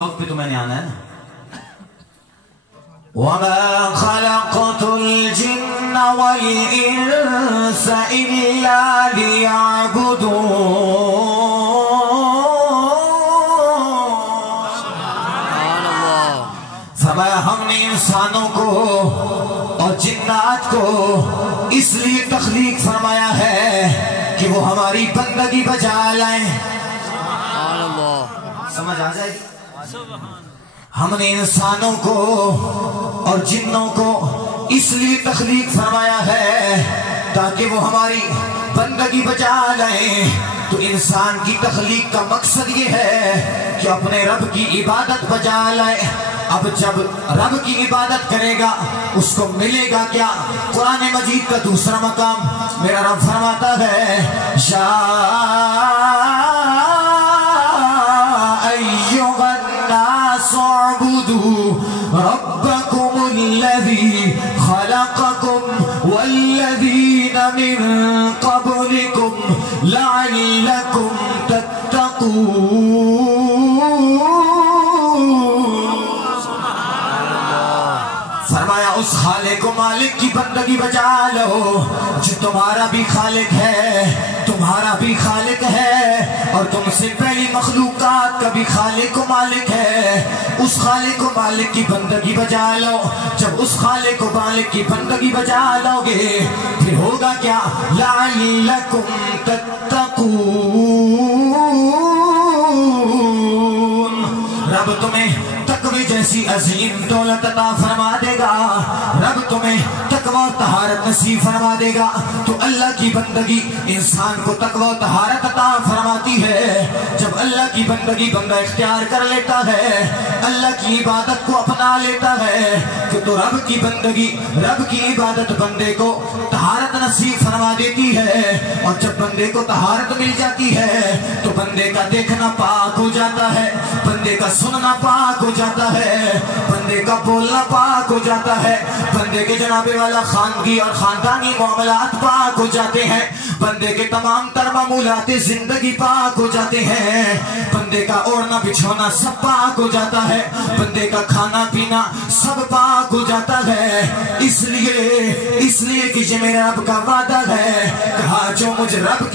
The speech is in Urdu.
وقت پہ تو میں نے آنا ہے نا. وَمَا خَلَقْتُ الْجِنَّ وَالْإِنسَ إِلَّا لِيَعْبُدُونَ. فرمایا ہم نے انسانوں کو اور جنات کو اس لیے تخلیق فرمایا ہے کہ وہ ہماری بندگی بجا لائیں. سمجھ آ جائے گی. ہم نے انسانوں کو اور جنوں کو اس لیے تخلیق فرمایا ہے تاکہ وہ ہماری بندگی بجا لائیں. تو انسان کی تخلیق کا مقصد یہ ہے کہ اپنے رب کی عبادت بجا لائے. اب جب رب کی عبادت کرے گا اس کو ملے گا کیا؟ قرآن مجید کا دوسرا مقام میرا رب فرماتا ہے یا ایھا الناس اعبدوا ربکم الذی خلقکم والذین من قبلکم لعلکم تتقون. فرمایا اس خالق و مالک کی بندگی بجا لو جو تمہارا بھی خالق ہے، تمہارا بھی خالق ہے اور تم سے پہلی مخلوقات کا بھی خالق و مالک ہے. اس خالق و مالک کی بندگی بجا لو. جب اس خالق و مالک کی بندگی بجا لو گے پھر ہوگا کیا؟ لعلکم تتقون. رب تمہیں تقوی جیسی عظیم دولت عطا فرما دے گا. رب تمہیں تقوی و طہارت نصیب فرما دے گا. تو اللہ کی بندگی انسان کو تقوی و طہارت عطا فرماتی ہے. جب اللہ کی بندگی بندہ اختیار کر لیتا ہے، اللہ کی عبادت کو اپنا لیتا ہے کہ تو رب کی بندگی، رب کی عبادت بندے کو طہارت نصیب فرما دیتی ہے. اور جب بندے کو طہارت مل جاتی ہے تو بندے کا دیکھنا پاک ہو جاتا ہے، بندے کا سننا پاک ہو جاتا ہے، بندے کا بولنا پاک ہو جاتا ہے، بندے کے جناب والا خاندگی اور خاندانی معاملات پاک ہو جاتے ہیں، بندے کے تمام تر معمولات زندگی پاک ہو جاتے ہیں، بندے کا اوڑھنا بچھونا سب پاک ہو جاتا ہے، بندے کا کھانا پینا سب پاک ہو جاتا ہے. اس لیے کہ یہ میرے رب کا وعدہ ہے، کہا جو مجھ رب